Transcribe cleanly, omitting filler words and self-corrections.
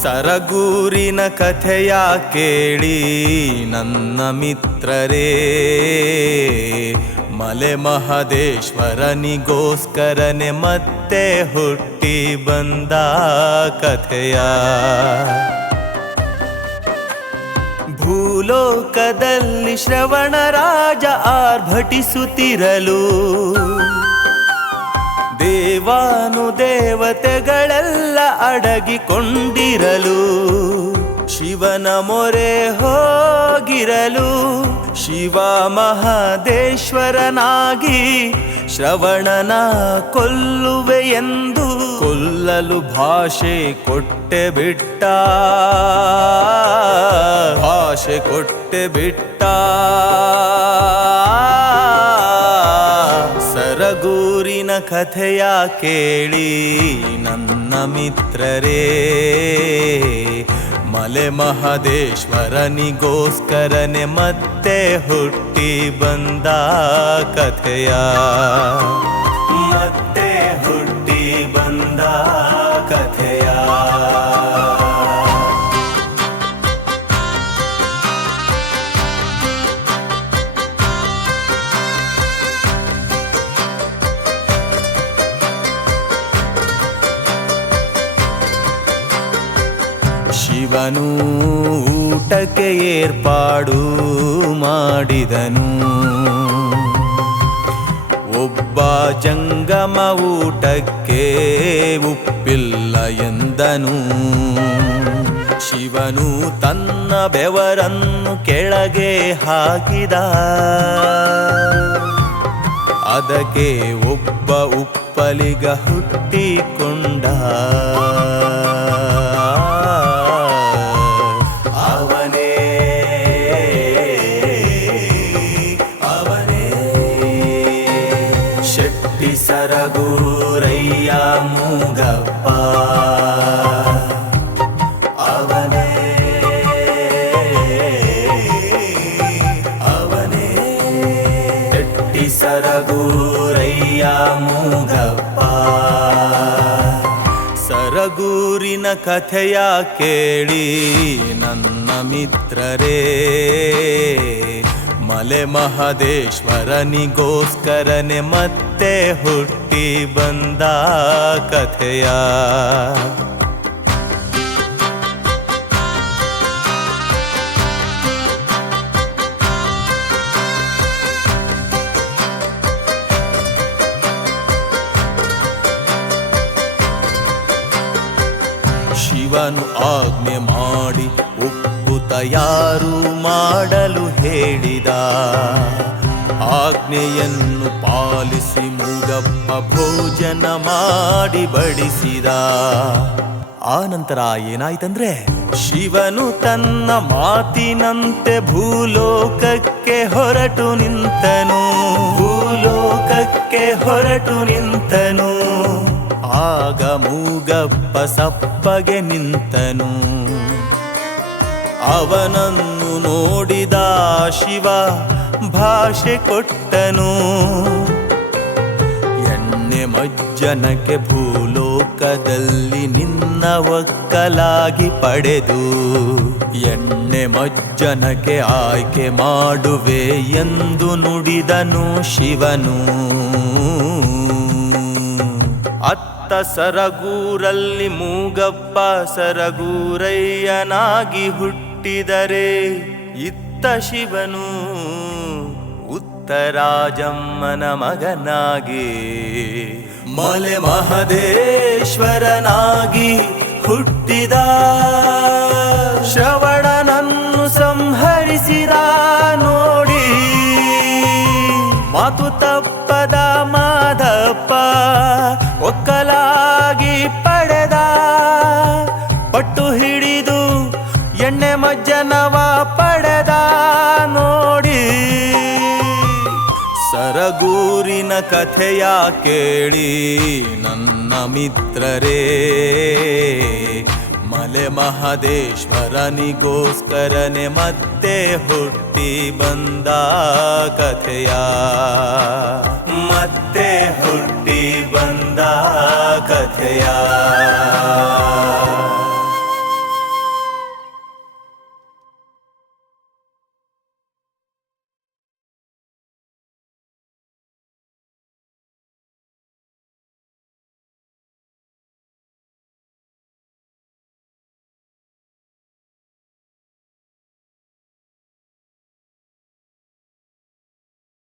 ಸರಗೂರಿನ ಕಥೆಯ ಕೇಳಿ ನನ್ನ ಮಿತ್ರರೇ, ಮಲೆ ಮಹದೇಶ್ವರನಿಗೋಸ್ಕರನೆ ಮತ್ತೆ ಹುಟ್ಟಿ ಬಂದ ಕಥೆಯ. ಭೂಲೋಕದಲ್ಲಿ ಶ್ರವಣ ರಾಜ ಆರ್ಭಟಿಸುತ್ತಿರಲು, ದೇವಾನುದೇವತೆಗಳೆಲ್ಲ ಅಡಗಿಕೊಂಡಿರಲು, ಶಿವನ ಮೊರೆ ಹೋಗಿರಲು, ಶಿವ ಮಹದೇಶ್ವರನಾಗಿ ಶ್ರವಣನ ಕೊಲ್ಲುವೆ ಎಂದು ಕೊಲ್ಲಲು ಭಾಷೆ ಕೊಟ್ಟೆ ಬಿಟ್ಟ, ಭಾಷೆ ಕೊಟ್ಟೆ ಬಿಟ್ಟ. ಸರಗೂರಿನ ಕಥೆಯ ಕೇಳಿ ನನ್ನ ಮಿತ್ರರೇ, ಮಲೆ ಮಹದೇಶ್ವರನಿಗೋಸ್ಕರನೆ ಮತ್ತೆ ಹುಟ್ಟಿ ಬಂದ ಕಥೆಯ, ಮತ್ತೆ ಹುಟ್ಟಿ ಬಂದ ಕಥೆಯ. ಶಿವನು ಊಟಕ್ಕೆ ಏರ್ಪಾಡು ಮಾಡಿದನು, ಒಬ್ಬ ಜಂಗಮ ಊಟಕ್ಕೆ ಉಪ್ಪಿಲ್ಲ ಎಂದನು. ಶಿವನು ತನ್ನ ಬೆವರನ್ನು ಕೆಳಗೆ ಹಾಕಿದ, ಅದಕ್ಕೆ ಒಬ್ಬ ಉಪ್ಪಲಿಗ ಹುಟ್ಟಿಕೊಂಡ. ಸರಗೂರಯ್ಯ ಮೂಗಪ್ಪ, ಅವನೇ ಅವನೇ ಶೆಟ್ಟಿ ಸರಗೂರಯ್ಯ ಮೂಗಪ್ಪ. ಸರಗೂರಿನ ಕಥೆಯ ಕೇಳಿ ನನ್ನ ಮಿತ್ರರೇ, ಮಲೆ ಮಹದೇಶ್ವರನಿಗೋಸ್ಕರನೆ ಮತ್ತೆ ಹುಟ್ಟಿ ಬಂದ ಕಥೆಯ. ಶಿವನು ಆಜ್ಞೆ ಮಾಡಿ ಉಪ್ಪು ತಯಾರು ಮಾಡಲು ಹೇಳಿದ, ಆಜ್ಞೆಯನ್ನು ಪಾಲಿಸಿ ಮೂಗಪ್ಪ ಭೋಜನ ಮಾಡಿ ಬಡಿಸಿದ. ಆನಂತರ ಏನಾಯ್ತಂದ್ರೆ, ಶಿವನು ತನ್ನ ಮಾತಿನಂತೆ ಭೂಲೋಕಕ್ಕೆ ಹೊರಟು ನಿಂತನು, ಭೂಲೋಕಕ್ಕೆ ಹೊರಟು ನಿಂತನು. ಆಗ ಮೂಗಪ್ಪ ಸಪ್ಪಗೆ ನಿಂತನು, ಅವನನ್ನು ನೋಡಿದ ಶಿವ ಭಾಷೆ ಕೊಟ್ಟನು. ಎಣ್ಣೆ ಮಜ್ಜನಕ್ಕೆ ಭೂಲೋಕದಲ್ಲಿ ನಿನ್ನ ಒಕ್ಕಲಾಗಿ ಪಡೆದು, ಎಣ್ಣೆ ಮಜ್ಜನಕ್ಕೆ ಆಯ್ಕೆ ಮಾಡುವೆ ಎಂದು ನುಡಿದನು ಶಿವನು. ಅತ್ತ ಸರಗೂರಲ್ಲಿ ಮೂಗಪ್ಪ ಸರಗೂರಯ್ಯನಾಗಿ ಹುಟ್ಟಿದರೆ, ಇತ್ತ ಶಿವನು ಉತ್ತರಾಜಮ್ಮನ ಮಗನಾಗಿ ಮಲೆ ಮಹದೇಶ್ವರನಾಗಿ ಹುಟ್ಟಿದ. ಶ್ರವಣನನ್ನು ಸಂಹರಿಸಿದ ನೋಡಿ, ಮಾತು ತಪ್ಪದ ಮಾದಪ್ಪ ಒಕ್ಕಲಾಗಿ ಪಡೆದ. ಪಟ್ಟು ಹಿಡಿದು ಎಣ್ಣೆ ಮಜ್ಜನವ ಪಡೆದ ನೋಡಿ. ಸರಗೂರಿನ ಕಥೆಯ ಕೇಳಿ ನನ್ನ ಮಿತ್ರರೇ, ಮಲೆ ಮಹದೇಶ್ವರನಿಗೋಸ್ಕರನೆ ಮತ್ತೆ ಹುಟ್ಟಿ ಬಂದ ಕಥೆಯ, ಮತ್ತೆ ಹುಟ್ಟಿ ಬಂದ ಕಥೆಯ.